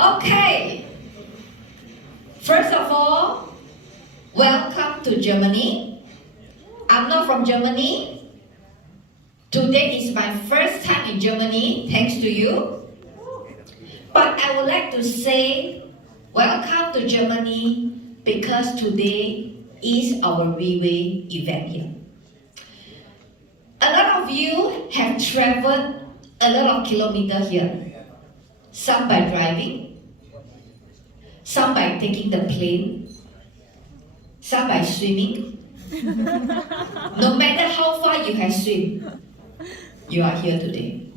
Okay. First of all, welcome to Germany. I'm not from Germany. Today is my first time in Germany, thanks to you. But I would like to say, welcome to Germany because today is our Riway event here. A lot of you have traveled a lot of kilometers here. Some by driving, some by taking the plane, some by swimming. No matter how far you have swum, you are here today.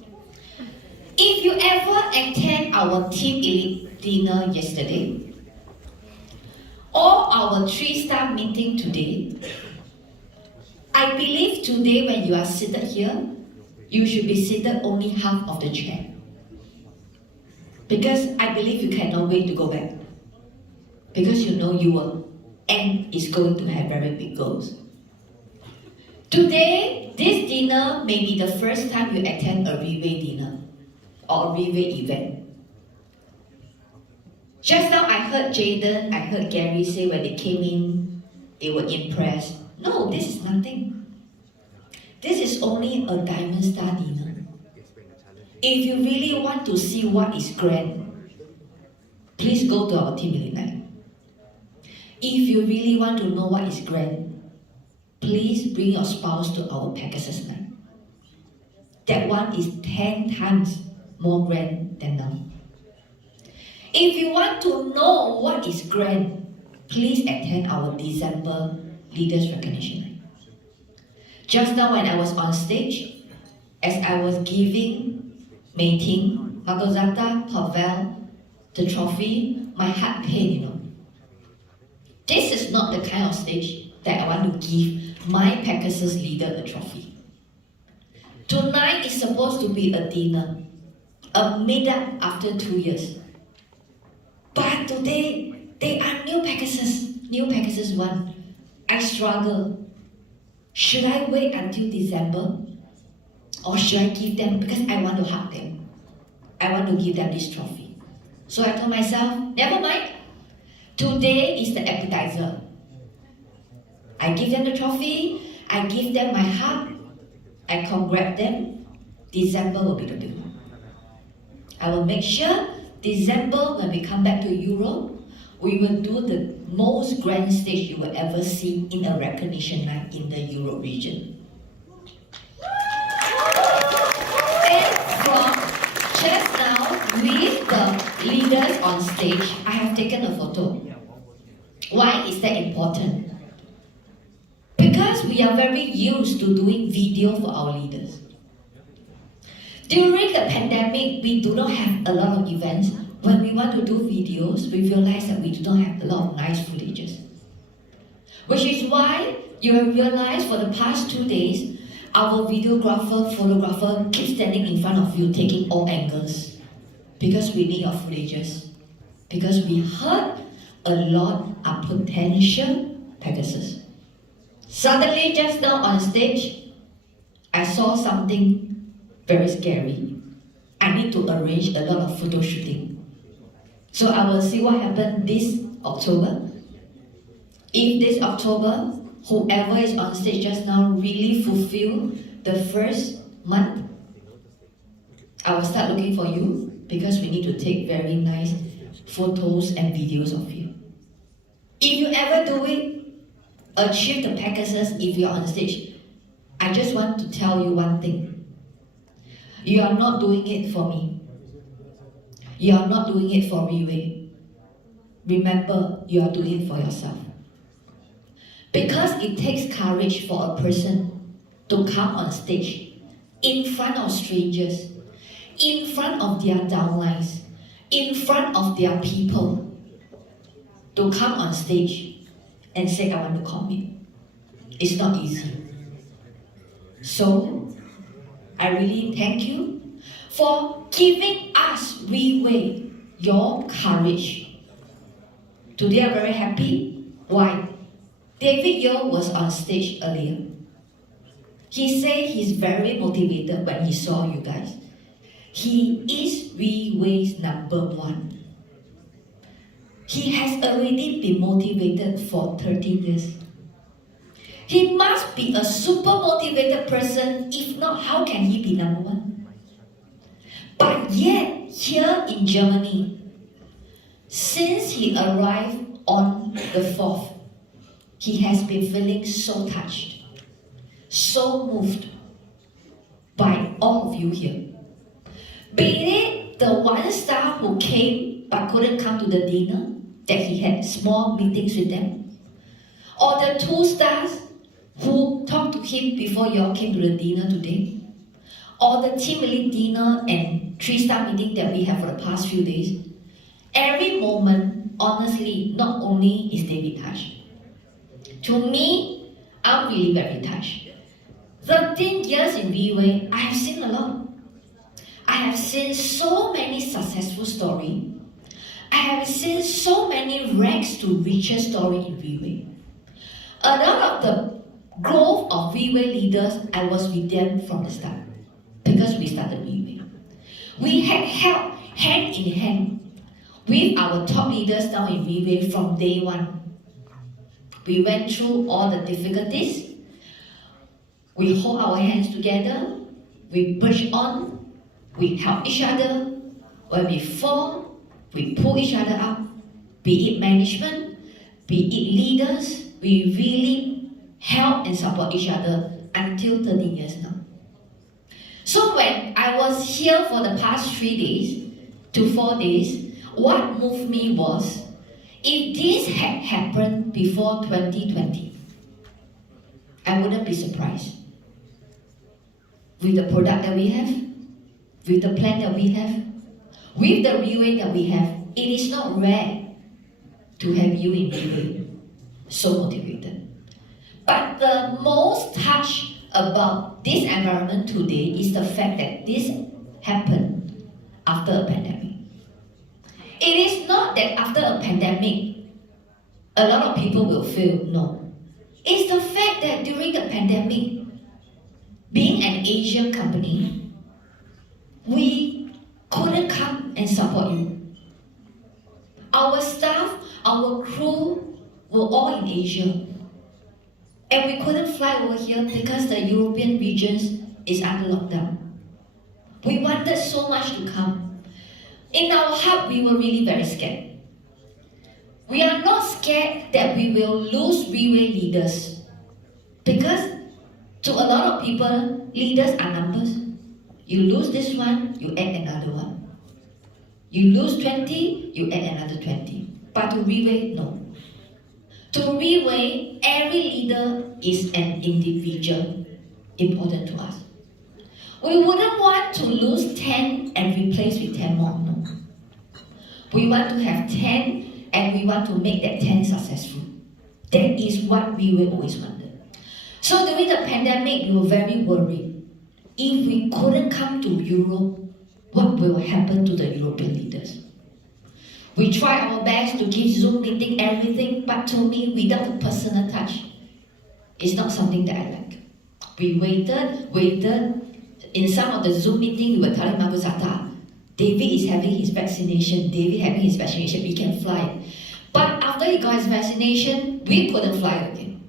If you ever attend our team elite dinner yesterday, or our 3-star meeting today, I believe today when you are seated here, you should be seated only half of the chair. Because I believe you cannot wait to go back. Because you know your end is going to have very big goals. Today, this dinner may be the first time you attend a Riway dinner or a Riway event. Just now I heard Jaden, I heard Gary say when they came in, they were impressed. No, this is nothing. This is only a Diamond Star dinner. If you really want to see what is grand, please go to our team elite night. If you really want to know what is grand, please bring your spouse to our Pegasus night. That one is 10 times more grand than now. If you want to know what is grand, please attend our December Leaders Recognition night. Just now when I was on stage, as I was giving Mei Ting, Margozata, Pavel, the trophy, my heart pain, you know. This is not the kind of stage that I want to give my Pegasus leader a trophy. Tonight is supposed to be a dinner, a meetup after 2 years. But today, they are new Pegasus 1. I struggle. Should I wait until December? Or should I give them, because I want to hug them. I want to give them this trophy. So I told myself, never mind. Today is the appetizer. I give them the trophy, I give them my hug, I congratulate them. December will be the deal. I will make sure December when we come back to Europe, we will do the most grand stage you will ever see in a recognition night in the Europe region. Just now, with the leaders on stage, I have taken a photo. Why is that important? Because we are very used to doing video for our leaders. During the pandemic, we do not have a lot of events. When we want to do videos, we realize that we do not have a lot of nice footages. Which is why you have realized for the past 2 days, our videographer, photographer keeps standing in front of you taking all angles. Because we need your footages. Because we heard a lot of potential Pegasus. Suddenly, just now on stage, I saw something very scary. I need to arrange a lot of photo shooting. So I will see what happens this October. If this October, whoever is on stage just now really fulfill the first month, I will start looking for you because we need to take very nice photos and videos of you. If you ever do it, achieve the Pegasus if you're on stage, I just want to tell you one thing. You are not doing it for me. You are not doing it for Riway. Remember, you are doing it for yourself. Because it takes courage for a person to come on stage in front of strangers, in front of their downlines, in front of their people, to come on stage and say, I want to commit. It's not easy. So, I really thank you for giving us, Riway, your courage. Today I'm very happy. Why? David Yo was on stage earlier. He said he's very motivated when he saw you guys. He is Riway's #1. He has already been motivated for 13 years. He must be a super motivated person. If not, how can he be number one? But yet, here in Germany, since he arrived on the 4th, he has been feeling so touched, so moved by all of you here. Be it the one staff who came but couldn't come to the dinner, that he had small meetings with them, or the 2 stars who talked to him before you all came to the dinner today, or the team lead dinner and 3-star meeting that we have for the past few days. Every moment, honestly, not only is David touched. To me, I'm really very touched. 13 years in Riway, I have seen a lot. I have seen so many successful stories. I have seen so many rags to riches stories in Riway. A lot of the growth of Riway leaders, I was with them from the start because we started Riway. We had helped hand in hand with our top leaders down in Riway from day one. We went through all the difficulties. We hold our hands together. We push on. We help each other. When we fall, we pull each other up. Be it management, be it leaders, we really help and support each other until 13 years now. So when I was here for the past 3 days to 4 days, what moved me was, if this had happened before 2020, I wouldn't be surprised. With the product that we have, with the plan that we have, with the Riway that we have, it is not rare to have you in Riway so motivated. But the most touch about this environment today is the fact that this happened after a pandemic. It is not that after a pandemic, a lot of people will fail, no. It's the fact that during the pandemic, being an Asian company, we couldn't come and support you. Our staff, our crew were all in Asia. And we couldn't fly over here because the European regions is under lockdown. We wanted so much to come. In our heart, we were really very scared. We are not scared that we will lose Riway leaders. Because to a lot of people, leaders are numbers. You lose this one, you add another one. You lose 20, you add another 20. But to Riway, no. To Riway, every leader is an individual, important to us. We wouldn't want to lose 10 and replace with 10 more, no. We want to have 10 and we want to make that 10 successful. That is what Riway always wanted. So during the pandemic, we were very worried. If we couldn't come to Europe, what will happen to the European leaders? We tried our best to give Zoom meeting everything, but to me, without the personal touch, it's not something that I like. We waited. In some of the Zoom meeting, we were telling Magusata, David is having his vaccination, we can fly. But after he got his vaccination, we couldn't fly again.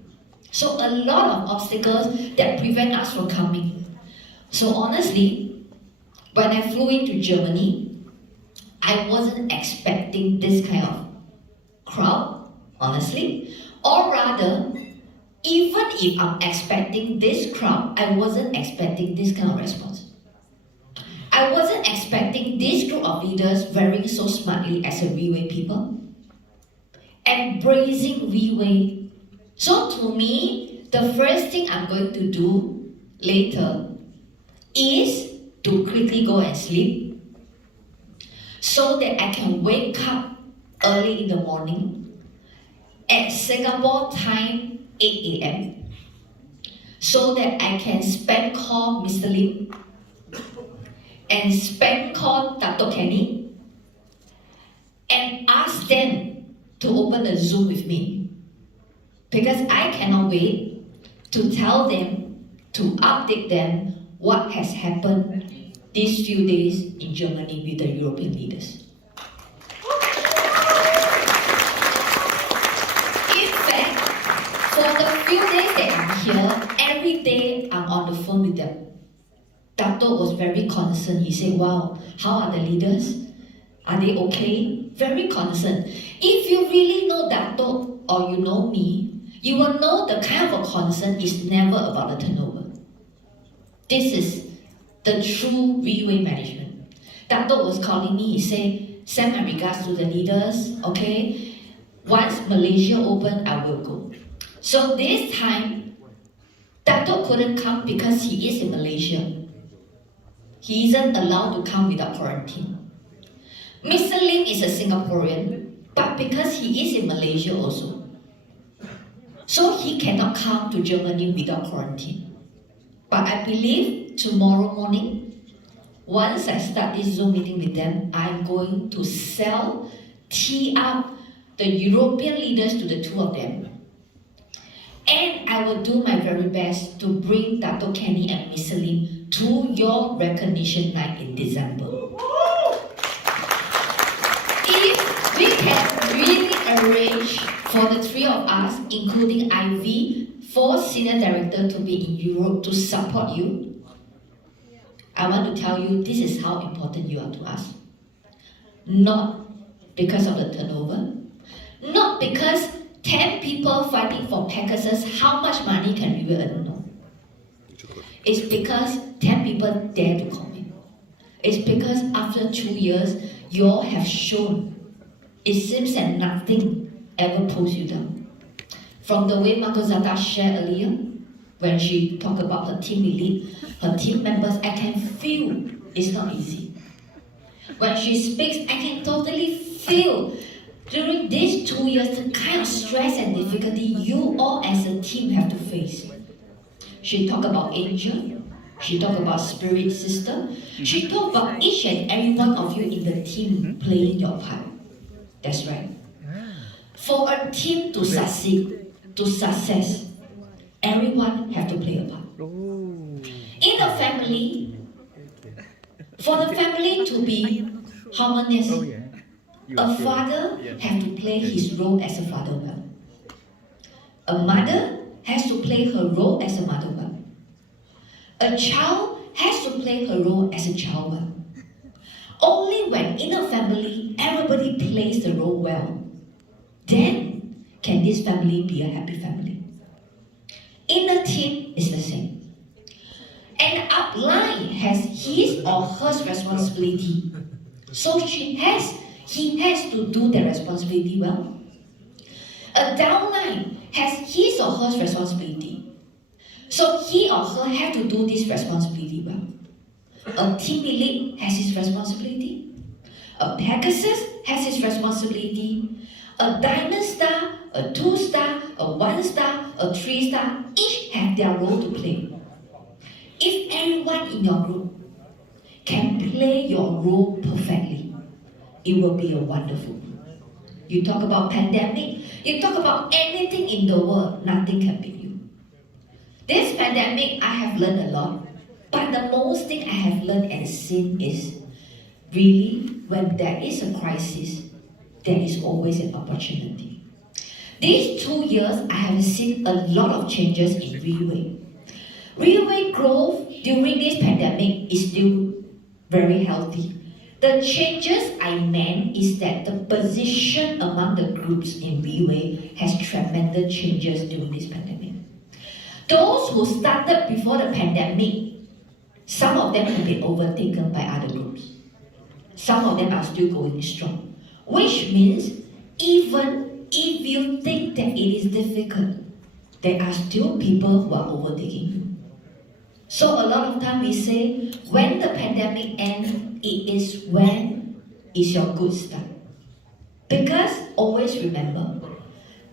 So a lot of obstacles that prevent us from coming. So honestly, when I flew into Germany, I wasn't expecting this kind of crowd, honestly. Or rather, even if I'm expecting this crowd, I wasn't expecting this kind of response. I wasn't expecting this group of leaders wearing so smartly as a Riway people, embracing Riway. So to me, the first thing I'm going to do later is to quickly go and sleep so that I can wake up early in the morning at Singapore time 8 a.m. so that I can spam call Mr. Lim and spam call Dato Kenny and ask them to open a Zoom with me, because I cannot wait to tell them, to update them what has happened these few days in Germany with the European leaders. phone with them. Dato was very concerned. He said, wow, how are the leaders? Are they okay? Very concerned. If you really know Dato or you know me, you will know the kind of a concern is never about the turnover. This is the true Riway management. Dato was calling me, he said, send my regards to the leaders, okay? Once Malaysia open, I will go. So this time, Dato couldn't come because he is in Malaysia. He isn't allowed to come without quarantine. Mr. Lim is a Singaporean, but because he is in Malaysia also, so he cannot come to Germany without quarantine. But I believe tomorrow morning, once I start this Zoom meeting with them, I'm going to tee up the European leaders to the two of them. And I will do my very best to bring Dato Kenny and Mr. Lim to your recognition night in December. If we can really arrange for the three of us, including Ivy, 4 senior directors to be in Europe to support you, I want to tell you this is how important you are to us. Not because of the turnover, not because 10 people fighting for Pegasus, how much money can we earn? No. It's because 10 people dare to commit. It's because after 2 years, you all have shown. It seems that nothing ever pulls you down. From the way Marco Zata shared earlier, when she talked about her team elite, her team members, I can feel it's not easy. When she speaks, I can totally feel during these 2 years the kind of stress and difficulty you all as a team have to face. She talked about Angel, she talked about Spirit Sister, she talked about each and every one of you in the team playing your part. That's right. For a team to succeed, to success, everyone have to play a part. In a family, for the family to be harmonious, a father has to play his role as a father well. A mother has to play her role as a mother well. A child has to play her role as a child well. Only when in a family everybody plays the role well, then can this family be a happy family. In a team, it's the same. An upline has his or her responsibility. So he has to do the responsibility well. A downline has his or her responsibility. So he or her have to do this responsibility well. A team elite has his responsibility. A Pegasus has his responsibility. A diamond star, a 2-star, a 1-star, a 3-star, each have their role to play. If everyone in your group can play your role perfectly, it will be a wonderful group. You talk about pandemic, you talk about anything in the world, nothing can beat you. This pandemic, I have learned a lot, but the most thing I have learned and seen is really when there is a crisis, there is always an opportunity. These 2 years, I have seen a lot of changes in Riway. Riway growth during this pandemic is still very healthy. The changes I meant is that the position among the groups in Riway has tremendous changes during this pandemic. Those who started before the pandemic, some of them have been overtaken by other groups. Some of them are still going strong, which means even if you think that it is difficult, there are still people who are overtaking you. So a lot of time we say, when the pandemic ends, it is when is your good start. Because always remember,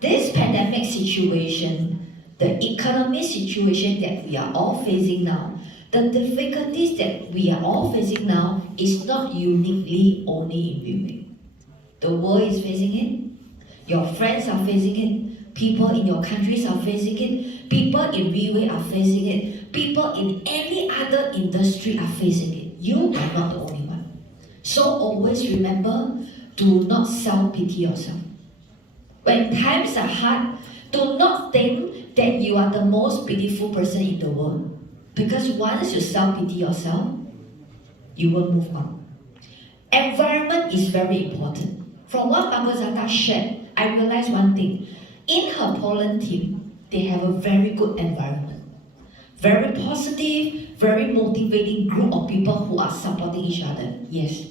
this pandemic situation, the economic situation that we are all facing now, the difficulties that we are all facing now is not uniquely only in Riway. The world is facing it, your friends are facing it, people in your countries are facing it, people in Riway are facing it, people in any other industry are facing it. You are not the only one. So always remember, do not self-pity yourself. When times are hard, do not think that you are the most beautiful person in the world. Because once you self-pity yourself, you will move on. Environment is very important. From what Margosata shared, I realized one thing. In her Poland team, they have a very good environment. Very positive, very motivating group of people who are supporting each other. Yes.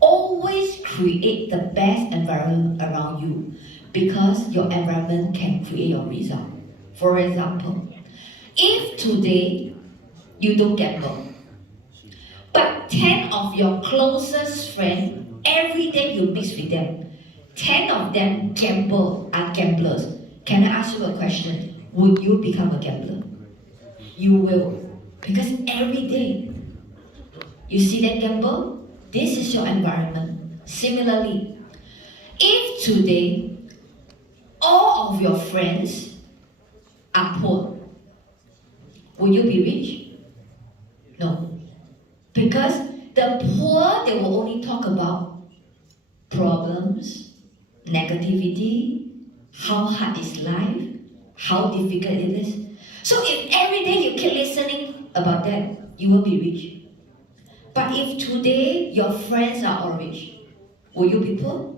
Always create the best environment around you because your environment can create your result. For example, if today you don't gamble, but 10 of your closest friends, every day you mix with them, 10 of them are gamblers. Can I ask you a question? Would you become a gambler? You will. Because every day you see them gamble, this is your environment. Similarly, if today all of your friends are poor, will you be rich? No. Because the poor, they will only talk about problems, negativity, how hard is life, how difficult it is. So if every day you keep listening about that, you will be rich. But if today your friends are all rich, will you be poor?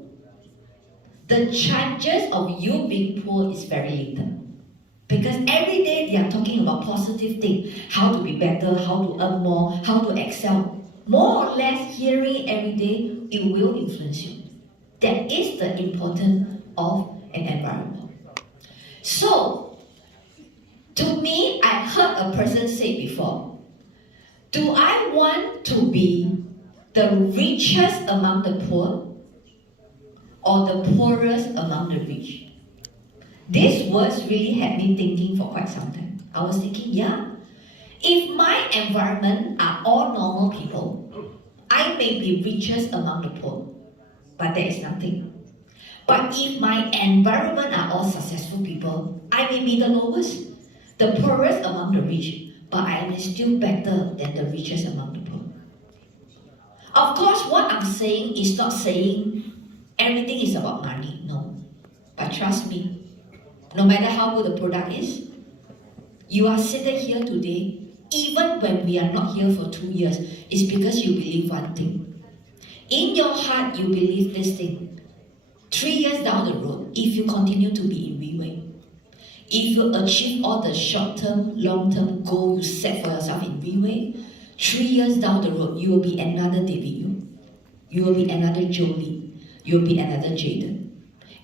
The chances of you being poor is very little. Because every day they are talking about positive things, how to be better, how to earn more, how to excel. More or less hearing every day, it will influence you. That is the importance of an environment. So, to me, I heard a person say before, do I want to be the richest among the poor or the poorest among the rich? These words really had me thinking for quite some time. I was thinking, yeah, if my environment are all normal people, I may be richest among the poor, but there is nothing. But if my environment are all successful people, I may be the lowest, the poorest among the rich, but I am still better than the richest among the poor. Of course, what I'm saying is not saying everything is about money, no. But trust me, no matter how good the product is, you are sitting here today, even when we are not here for 2 years, it's because you believe one thing. In your heart, you believe this thing. 3 years down the road, if you continue to be in Riway, if you achieve all the short-term, long-term goals you set for yourself in Riway, 3 years down the road, you will be another David Yu. You will be another Jolie. You will be another Jaden.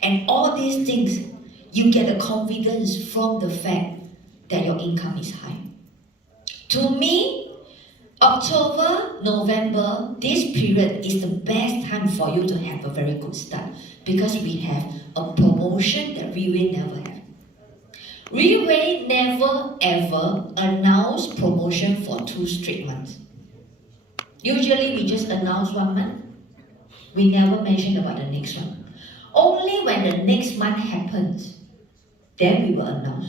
And all these things, you get a confidence from the fact that your income is high. To me, October, November, this period is the best time for you to have a very good start because we have a promotion that Riway never have. Riway never ever announce promotion for 2 straight months. Usually we just announce 1 month. We never mention about the next one. Only when the next month happens, then we will announce.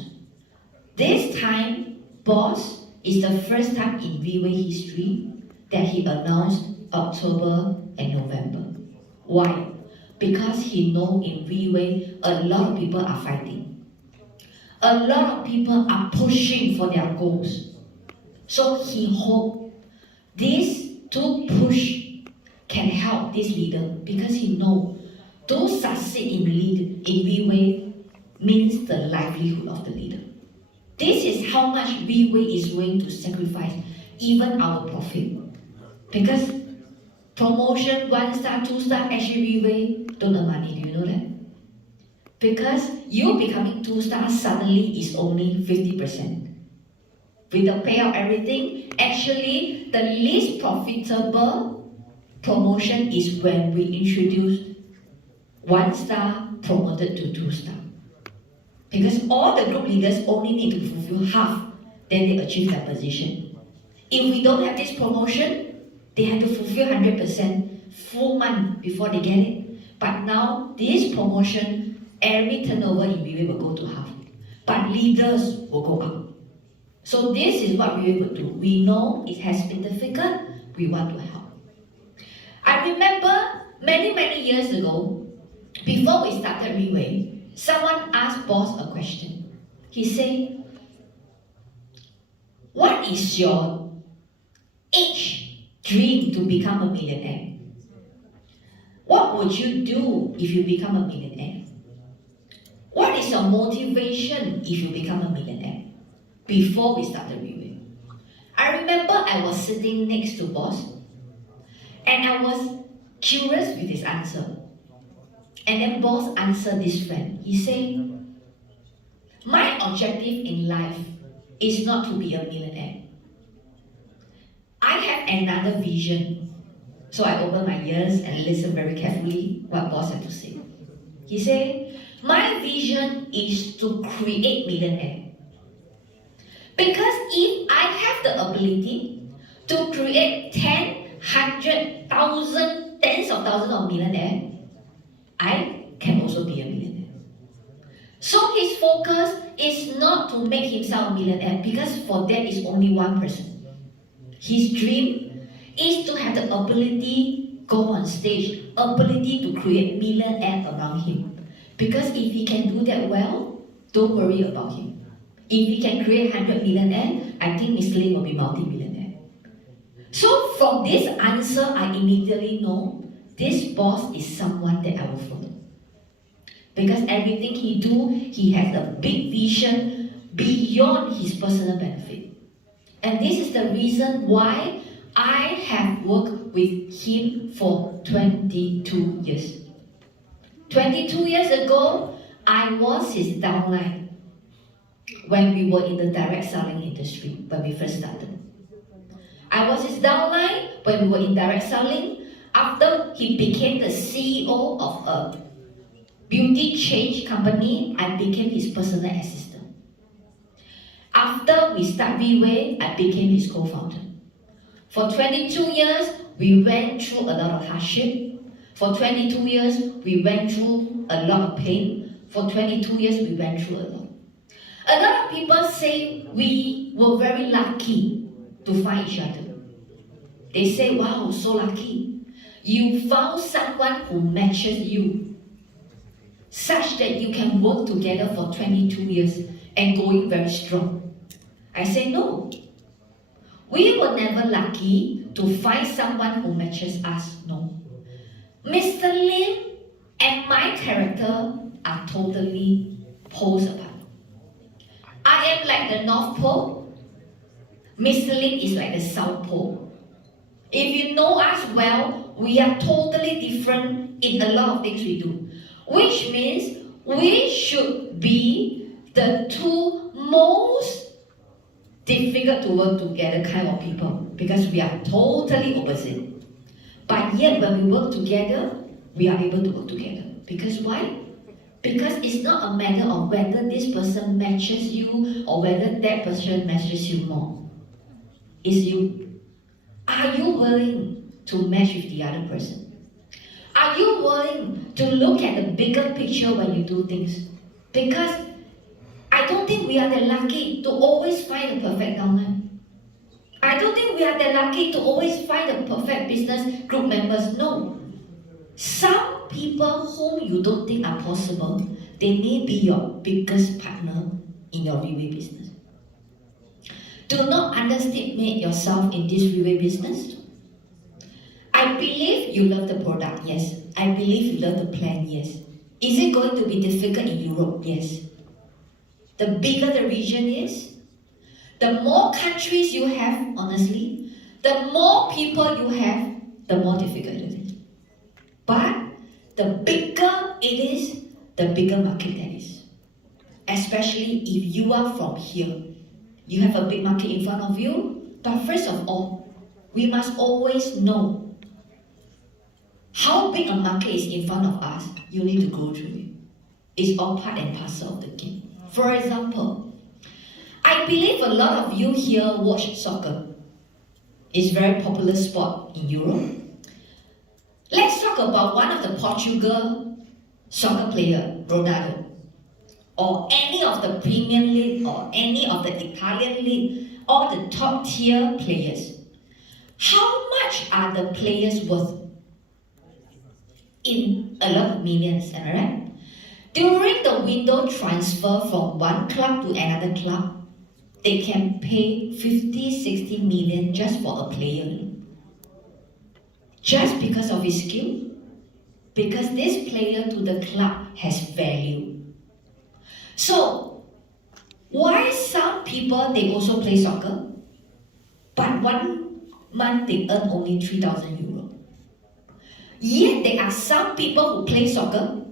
This time, boss is the first time in Riway history that he announced October and November. Why? Because he knows in Riway a lot of people are fighting. A lot of people are pushing for their goals. So he hopes this to push can help this leader because he knows to succeed in Riway means the livelihood of the leader. This is how much Riway is willing to sacrifice even our profit. Because promotion 1 star, 2 star, actually Riway don't earn money, do you know that? Because you becoming 2 stars suddenly is only 50%. With the payout everything, actually the least profitable promotion is when we introduce 1 star promoted to 2 star. Because all the group leaders only need to fulfill half, then they achieve their position. If we don't have this promotion, they have to fulfill 100% full month before they get it. But now, this promotion, every turnover in Riway will go to half. But leaders will go up. So this is what Riway would do. We know it has been difficult, we want to help. I remember many years ago, before we started Riway, someone asked boss a question. He said, What is your age dream to become a millionaire? What would you do if you become a millionaire? What is your motivation if you become a millionaire? Before we started Riway, I remember I was sitting next to boss, and I was curious with his answer. And then boss answered this friend. He said, my objective in life is not to be a millionaire. I have another vision. So I opened my ears and listened very carefully what boss had to say. He said, my vision is to create millionaire. Because if I have the ability to create 10, 100, 1,000, tens of thousands of millionaires, I can also be a millionaire. So his focus is not to make himself a millionaire, because for that is only one person. His dream is to have the ability go on stage, ability to create millionaire around him. Because if he can do that well, don't worry about him. If he can create 100 millionaire, I think Miss Ling will be multi-millionaire. So from this answer, I immediately know this boss is someone that I will follow. Because everything he do, he has a big vision beyond his personal benefit. And this is the reason why I have worked with him for 22 years. 22 years ago, I was his downline when we were in the direct selling industry, when we first started. I was his downline when we were in direct selling. After he became the CEO of a beauty change company, I became his personal assistant. After we started Riway, I became his co-founder. For 22 years, we went through a lot of hardship. For 22 years, we went through a lot of pain. For 22 years, we went through a lot. A lot of people say we were very lucky to find each other. They say, wow, so lucky. You found someone who matches you, such that you can work together for 22 years and going very strong. I say, no. We were never lucky to find someone who matches us, no. Mr. Lim and my character are totally poles apart. I am like the North Pole. Mr. Lim is like the South Pole. If you know us well, we are totally different in a lot of things we do. Which means we should be the two most difficult to work together kind of people, because we are totally opposite. But yet when we work together, we are able to work together. Because why? Because it's not a matter of whether this person matches you or whether that person matches you more. It's you. Are you willing to match with the other person? Are you willing to look at the bigger picture when you do things? Because I don't think we are that lucky to always find the perfect downline. I don't think we are that lucky to always find the perfect business group members. No. Some people whom you don't think are possible, they may be your biggest partner in your Riway business. Do not underestimate yourself in this Riway business. I believe you love the product, yes. I believe you love the plan, yes. Is it going to be difficult in Europe? Yes. The bigger the region is, the more countries you have, honestly, the more people you have, the more difficult it is. But the bigger it is, the bigger market that is. Especially if you are from here. You have a big market in front of you, but first of all, we must always know how big a market is in front of us. You need to go through it. It's all part and parcel of the game. For example, I believe a lot of you here watch soccer. It's a very popular sport in Europe. Let's talk about one of the Portugal soccer player, Ronaldo, or any of the Premier League, or any of the Italian League, or the top tier players. How much are the players worth? In a lot of millions, am I right? During the window transfer from one club to another club, they can pay 50, 60 million just for a player. Just because of his skill. Because this player to the club has value. So, why some people, they also play soccer, but 1 month they earn only 3,000 euro. Yet there are some people who play soccer,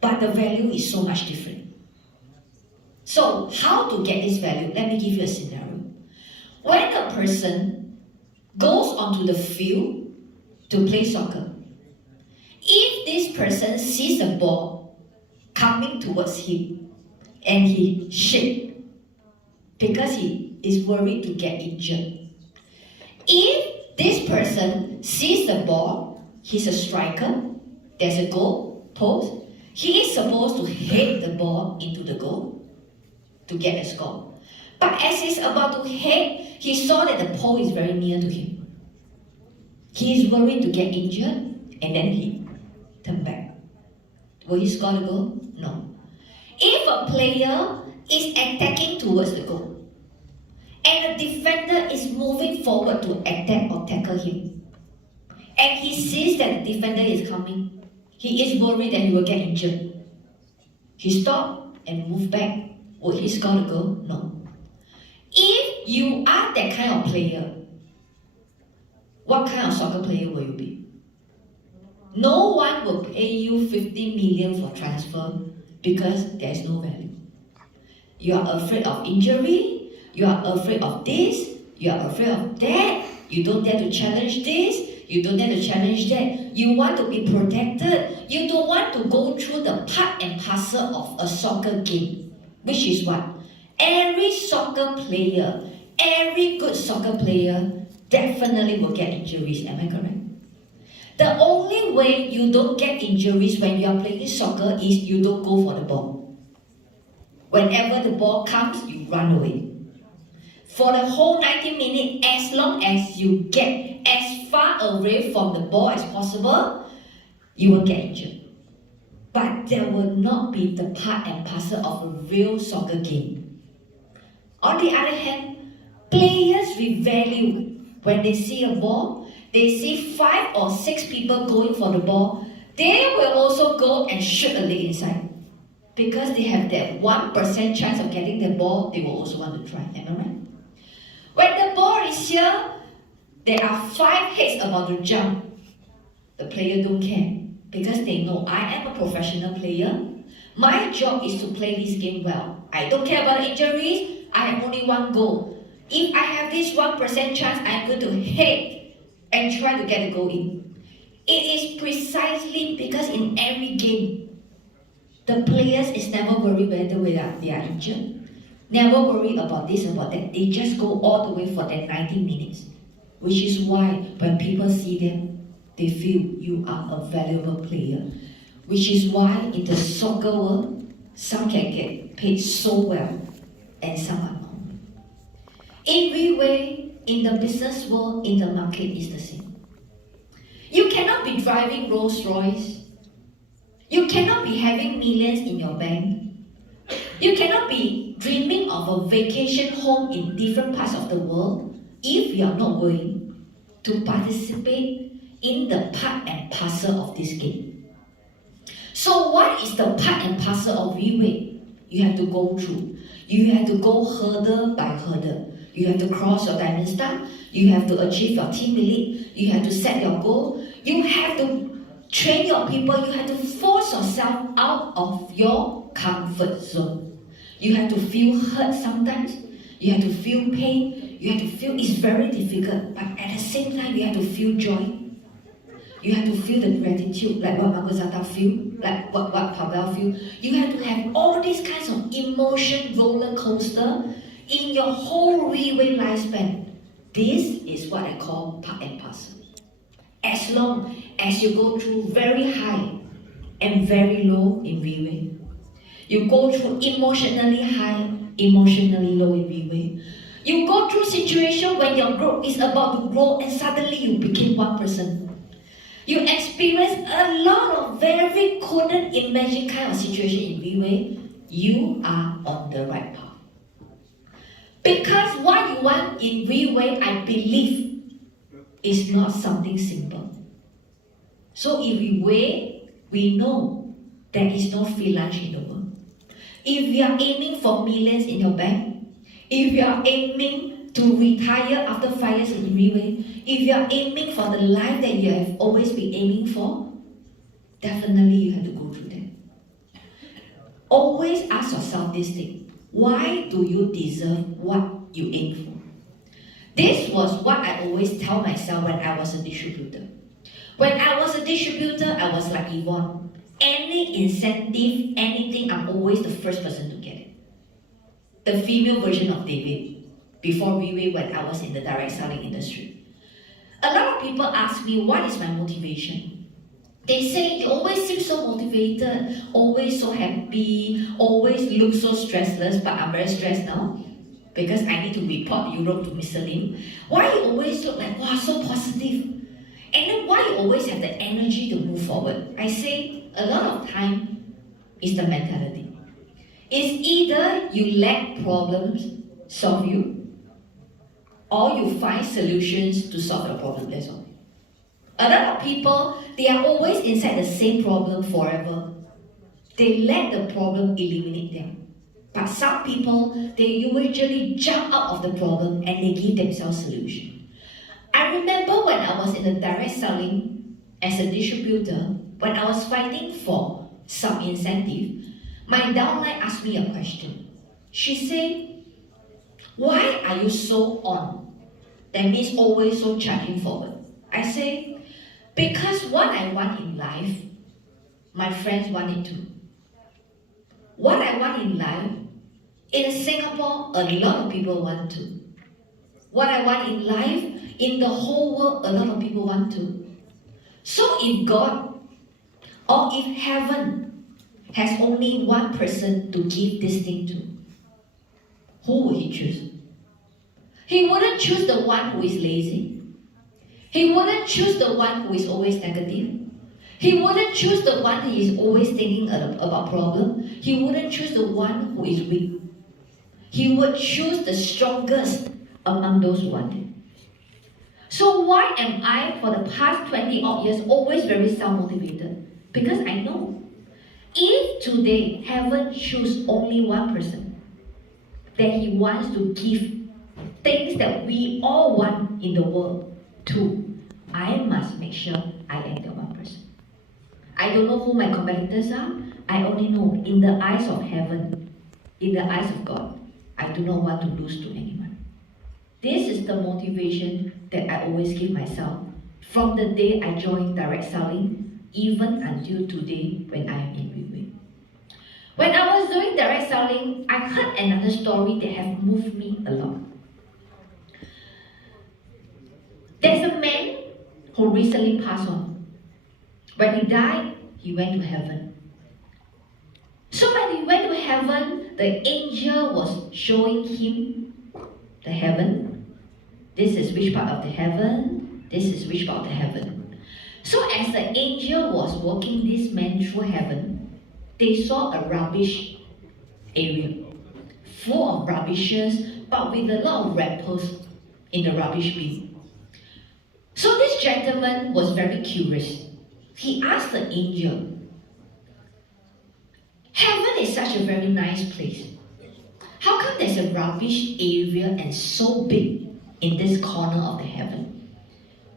but the value is so much different. So, how to get this value? Let me give you a scenario. When a person goes onto the field to play soccer, if this person sees a ball coming towards him and he shakes because he is worried to get injured. If this person sees the ball, he's a striker, there's a goal post, he is supposed to hit the ball into the goal to get a score. But as he's about to hit, he saw that the pole is very near to him. He is worried to get injured and then he turned back. Will he score the goal? No. If a player is attacking towards the goal and the defender is moving forward to attack or tackle him, and he sees that the defender is coming, he is worried that he will get injured. He stopped and moved back. Would he score the goal? No. If you are that kind of player, what kind of soccer player will you be? No one will pay you 50 million for transfer because there's no value. You are afraid of injury, you are afraid of this, you are afraid of that, you don't dare to challenge this, you don't dare to challenge that. You want to be protected. You don't want to go through the part and parcel of a soccer game. Which is what? Every soccer player, every good soccer player definitely will get injuries. Am I correct? The only way you don't get injuries when you are playing soccer is you don't go for the ball. Whenever the ball comes, you run away. For the whole 90 minutes, as long as you get as far away from the ball as possible, you will get injured. But there will not be the part and parcel of a real soccer game. On the other hand, players with value, when they see a ball, they see 5 or 6 people going for the ball, they will also go and shoot a leg inside. Because they have that 1% chance of getting the ball, they will also want to try. Am I right? When the ball is here, there are 5 heads about to jump. The player don't care. Because they know I am a professional player. My job is to play this game well. I don't care about the injuries. I have only one goal. If I have this 1% chance, I'm going to hit and try to get a goal in. It is precisely because in every game, the players is never worried whether they are injured. Never worry about this, about that. They just go all the way for that 90 minutes. Which is why when people see them, they feel you are a valuable player. Which is why in the soccer world, some can get paid so well and some are not. In Riway, in the business world, in the market is the same. You cannot be driving Rolls Royce. You cannot be having millions in your bank. You cannot be dreaming of a vacation home in different parts of the world if you are not going to participate in the part and parcel of this game. So what is the part and parcel of Riway? You have to go through. You have to go hurdle by hurdle. You have to cross your diamond star. You have to achieve your team elite. You have to set your goal. You have to train your people. You have to force yourself out of your comfort zone. You have to feel hurt sometimes. You have to feel pain. You have to feel it's very difficult. But at the same time, you have to feel joy. You have to feel the gratitude, like what Marco Zata feel, like what Pavel feel. You have to have all these kinds of emotion roller coaster in your whole Riway lifespan. This is what I call part and parcel. As long as you go through very high and very low in Riway, you go through emotionally high, emotionally low in Riway. You go through situation when your group is about to grow and suddenly you became one person. You experience a lot of very couldn't imagine kind of situation in Riway. You are on the right path. Because what you want in Riway, I believe, is not something simple. So if we weigh, we know there is no free lunch in the world. If you are aiming for millions in your bank, if you are aiming to retire after 5 years in Riway, if you are aiming for the life that you have always been aiming for, definitely you have to go through that. Always ask yourself this thing. Why do you deserve what you aim for? This was what I always tell myself when I was a distributor. When I was a distributor, I was like Yvonne. Any incentive, anything, I'm always the first person to get it. The female version of David, before Riway, when I was in the direct selling industry. A lot of people ask me, what is my motivation? They say, you always seem so motivated, always so happy, always look so stressless, but I'm very stressed now because I need to report Europe to Mr. Lim. Why you always look like, wow, so positive? And then why you always have the energy to move forward? I say, a lot of time is the mentality. It's either you let problems solve you, or you find solutions to solve the problem, that's all. A lot of people, they are always inside the same problem forever. They let the problem eliminate them. But some people, they usually jump out of the problem and they give themselves solution. I remember when I was in the direct selling as a distributor, when I was fighting for some incentive, my downline asked me a question. She said, why are you so on? That means always so charging forward. I say, because what I want in life, my friends want it too. What I want in life, in Singapore, a lot of people want to. What I want in life, in the whole world, a lot of people want to. So if God, or if heaven, has only one person to give this thing to, who will he choose? He wouldn't choose the one who is lazy. He wouldn't choose the one who is always negative. He wouldn't choose the one who is always thinking about problem. He wouldn't choose the one who is weak. He would choose the strongest among those who want it. So why am I, for the past 20 odd years, always very self-motivated? Because I know, if today heaven choose only one person, that he wants to give things that we all want in the world to, I must make sure I am the one person. I don't know who my competitors are. I only know in the eyes of heaven, in the eyes of God, I do not want to lose to anyone. This is the motivation that I always give myself from the day I joined direct selling, even until today when I am in Riway. When I was doing direct selling, I heard another story that has moved me a lot. There's a man who recently passed on. When he died, he went to heaven. So when he went to heaven, the angel was showing him the heaven. This is which part of the heaven, this is which part of the heaven. So as the angel was walking this man through heaven, they saw a rubbish area, full of rubbishes, but with a lot of wrappers in the rubbish bin. So this gentleman was very curious. He asked the angel, heaven is such a very nice place. How come there's a rubbish area and so big in this corner of the heaven?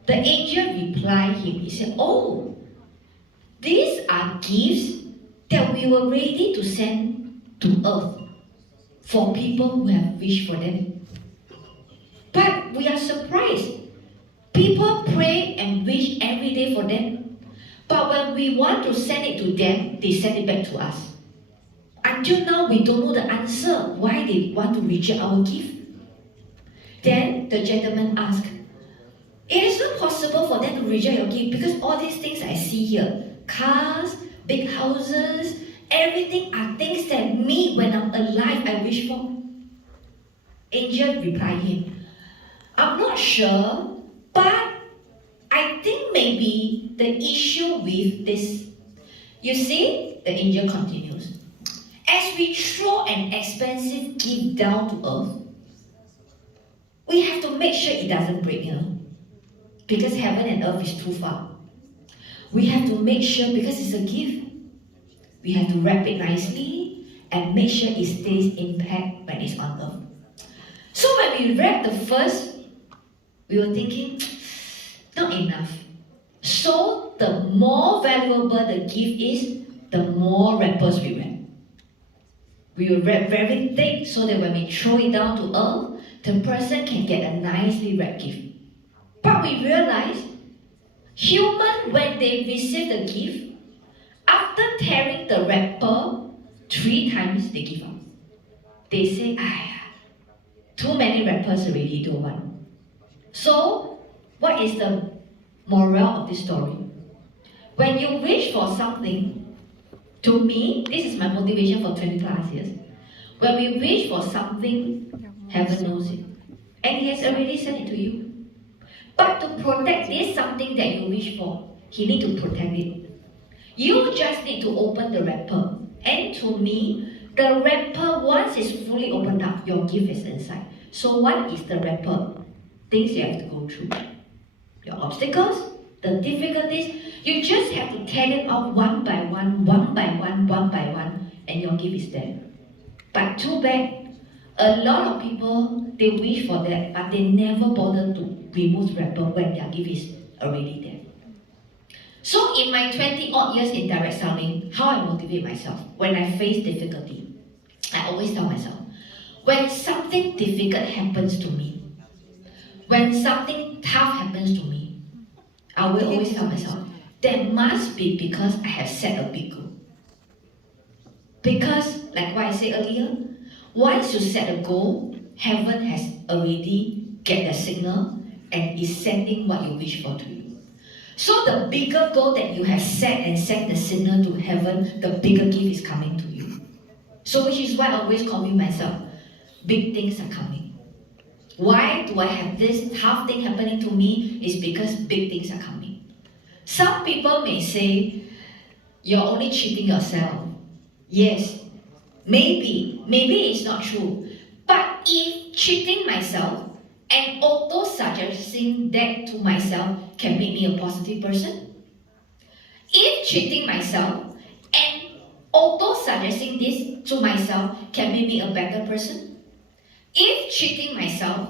The angel replied him, he said, oh, these are gifts that we were ready to send to earth for people who have wished for them. But we are surprised. People pray and wish every day for them. But when we want to send it to them, they send it back to us. Until now, we don't know the answer why they want to reject our gift. Then the gentleman asked, it is not possible for them to reject your gift because all these things I see here, cars, big houses, everything are things that me, when I'm alive, I wish for. Angel replied him, I'm not sure, but I think maybe the issue with this. You see, the angel continues, as we throw an expensive gift down to earth, we have to make sure it doesn't break, because heaven and earth is too far. We have to make sure, because it's a gift, we have to wrap it nicely and make sure it stays intact when it's on earth. So when we wrap the first, we were thinking, not enough. So the more valuable the gift is, the more wrappers we wrap. We will wrap very thick so that when we throw it down to earth, the person can get a nicely wrapped gift. But we realize, humans, when they receive the gift, after tearing the wrapper 3 times, they give up. They say, too many wrappers already, don't want. So, what is the moral of this story? When you wish for something, to me, this is my motivation for 20 plus years. When we wish for something, heaven knows it. And He has already sent it to you. But to protect this something that you wish for, He needs to protect it. You just need to open the wrapper. And to me, the wrapper, once it's fully opened up, your gift is inside. So what is the wrapper? Things you have to go through. Your obstacles, the difficulties, you just have to tear them off one by one, one by one, one by one, and your gift is there. But too bad, a lot of people, they wish for that, but they never bother to remove the wrapper when their gift is already there. So in my 20 odd years in direct selling, how I motivate myself when I face difficulty, I always tell myself, when something difficult happens to me, when something tough happens to me, I will always tell myself, that must be because I have set a big goal. Because, like what I said earlier, once you set a goal, heaven has already get the signal and is sending what you wish for to you. So the bigger goal that you have set and sent the signal to heaven, the bigger gift is coming to you. So which is why I always convince myself, big things are coming. Why do I have this tough thing happening to me? Is because big things are coming. Some people may say, you're only cheating yourself. Yes, maybe it's not true. But if cheating myself and auto-suggesting that to myself can make me a positive person, if cheating myself and auto-suggesting this to myself can make me a better person, if cheating myself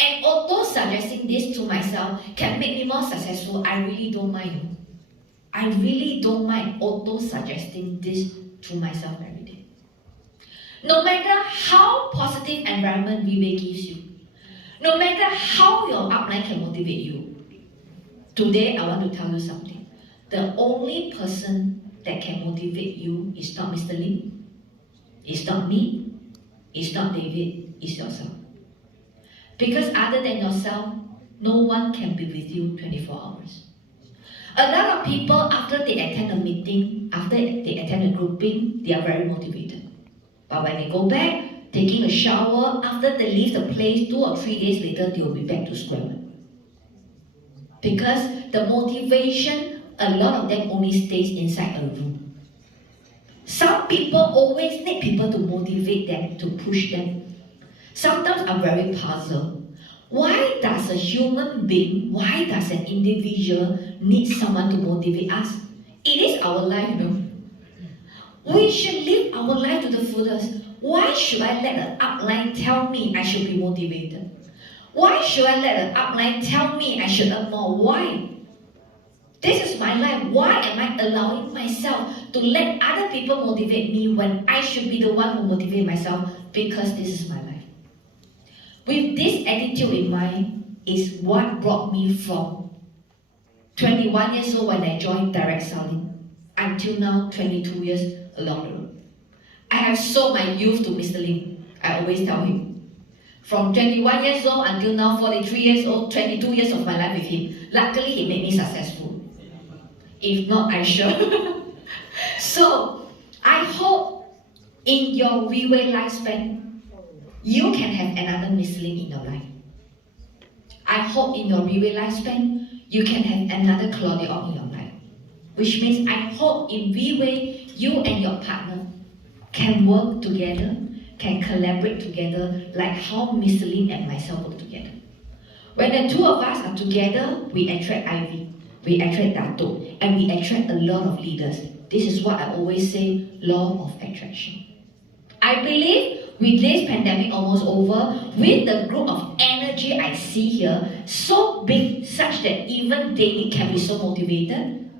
and auto-suggesting this to myself can make me more successful, I really don't mind. I really don't mind auto-suggesting this to myself every day. No matter how positive environment Riway gives you, no matter how your upline can motivate you, today I want to tell you something. The only person that can motivate you is not Mr. Lim, it's not me, it's not David, it's yourself. Because other than yourself, no one can be with you 24 hours. A lot of people, after they attend a meeting, after they attend a grouping, they are very motivated. But when they go back, taking a shower, after they leave the place, 2 or 3 days later, they will be back to square one. Because the motivation, a lot of them only stays inside a room. Some people always need people to motivate them, to push them. Sometimes I'm very puzzled. Why does a human being, why does an individual need someone to motivate us? It is our life, We should live our life to the fullest. Why should I let an upline tell me I should be motivated? Why should I let an upline tell me I should earn more? Why? This is my life. Why am I allowing myself to let other people motivate me when I should be the one who motivate myself? Because this is my life. With this attitude in mind is what brought me from 21 years old when I joined direct selling until now 22 years along the road. I have sold my youth to Mr. Lim. I always tell him. From 21 years old until now 43 years old, 22 years of my life with him. Luckily, he made me successful. If not, I sure. So, I hope in your Riway lifespan, you can have another Miss Lim in your life. I hope in your Riway lifespan, you can have another Claudia in your life. Which means I hope in Riway, you and your partner can work together, can collaborate together like how Mr. Lim and myself work together. When the two of us are together, we attract Ivy, we attract Dato, and we attract a lot of leaders. This is what I always say, law of attraction. I believe with this pandemic almost over, with the group of energy I see here, so big such that even they can be so motivated,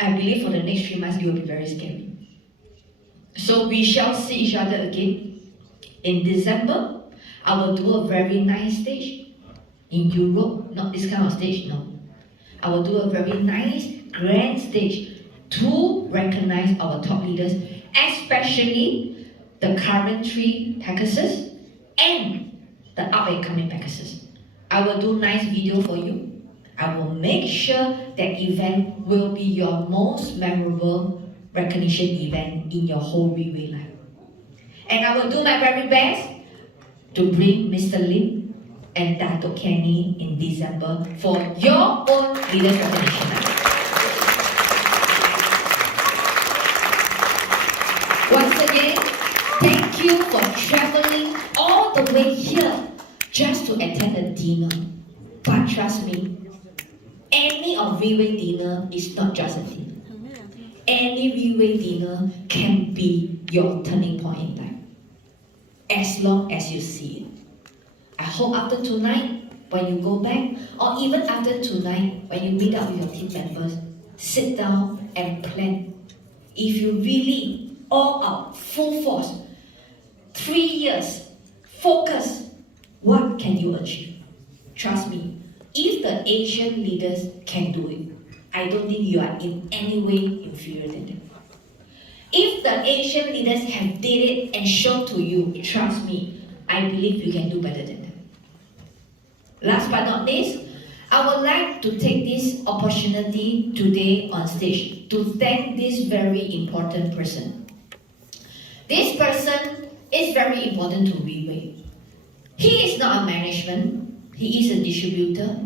I believe for the next 3 months it will be very scary. So we shall see each other again. In December, I will do a very nice stage in Europe, not this kind of stage, no. I will do a very nice, grand stage to recognize our top leaders, especially the current 3 Pegasus and the up-and-coming Pegasus. I will do nice video for you. I will make sure that event will be your most memorable recognition event in your whole Riway life. And I will do my very best to bring Mr. Lim and Dato Kenny in December for your own leaders recognition. Once again, thank you for traveling all the way here just to attend a dinner. But trust me, any of Riway dinner is not just a dinner. Any Riway dinner can be your turning point in life, as long as you see it. I hope after tonight, when you go back, or even after tonight, when you meet up with your team members, sit down and plan. If you really all out, full force, 3 years, focus, what can you achieve? Trust me, if the Asian leaders can do it, I don't think you are in any way inferior than them. If the Asian leaders have did it and shown to you, trust me, I believe you can do better than them. Last but not least, I would like to take this opportunity today on stage to thank this very important person. This person is very important to Riway. He is not a management, he is a distributor,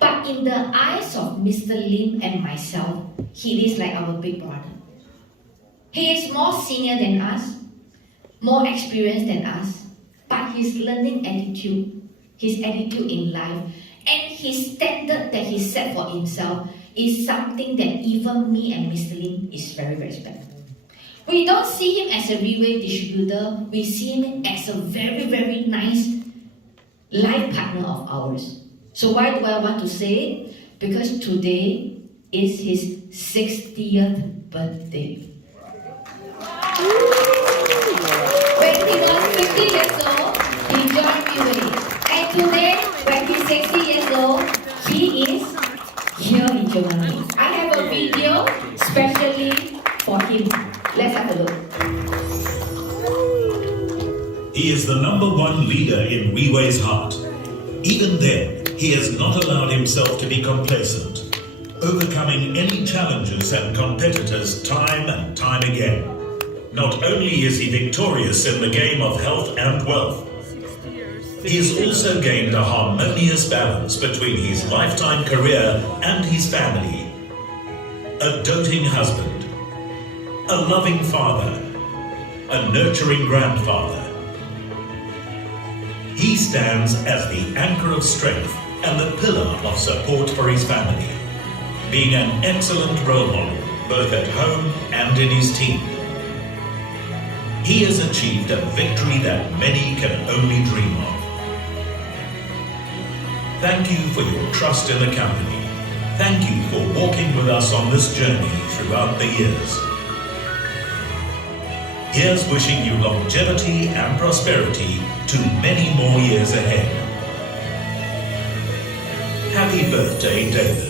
but in the eyes of Mr. Lim and myself, he is like our big brother. He is more senior than us, more experienced than us, but his learning attitude, his attitude in life, and his standard that he set for himself is something that even me and Mr. Lim is very, very special. We don't see him as a Riway distributor, we see him as a very, very nice life partner of ours. So why do I want to say it? Because today is his 60th birthday. When he was 50 years old, he joined Riway. And today, when he's 60 years old, he is here in Germany. I have a video specially for him. Let's have a look. He is the #1 leader in Riway's heart. Even then, he has not allowed himself to be complacent, overcoming any challenges and competitors time and time again. Not only is he victorious in the game of health and wealth, he has also gained a harmonious balance between his lifetime career and his family. A doting husband, a loving father, a nurturing grandfather. He stands as the anchor of strength and the pillar of support for his family, being an excellent role model both at home and in his team. He has achieved a victory that many can only dream of. Thank you for your trust in the company. Thank you for walking with us on this journey throughout the years. Here's wishing you longevity and prosperity to many more years ahead. Happy birthday, David.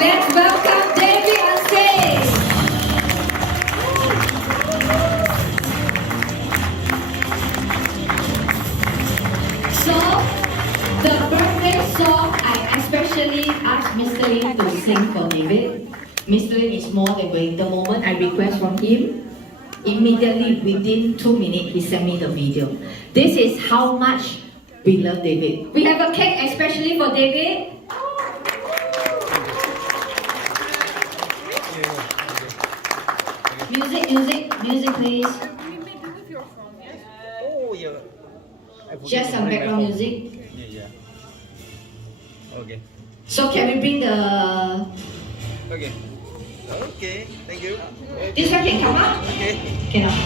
Let's welcome David on stage. So, the birthday song I especially Mr. Lin to sing for David. Mr. Lin is more than waiting. The moment I request from him, immediately within 2 minutes, he sent me the video. This is how much we love David. We have a cake especially for David. Music, please. Oh yeah. Just some background music. Yeah. Okay. So can we bring the... Okay. Okay. Thank you. This one can come up? Okay. Cannot.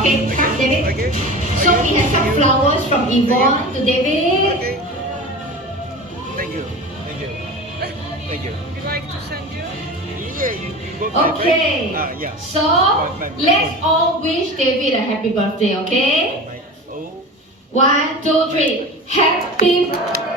Okay, come David. Okay. So we have some flowers from Yvonne to David. Okay. Thank you. Thank you. Thank you. Would you like to send you? Yeah, you go my Okay. friend. Yeah. So My let's all wish David a happy birthday, okay? Oh. 1, 2, 3. Happy birthday.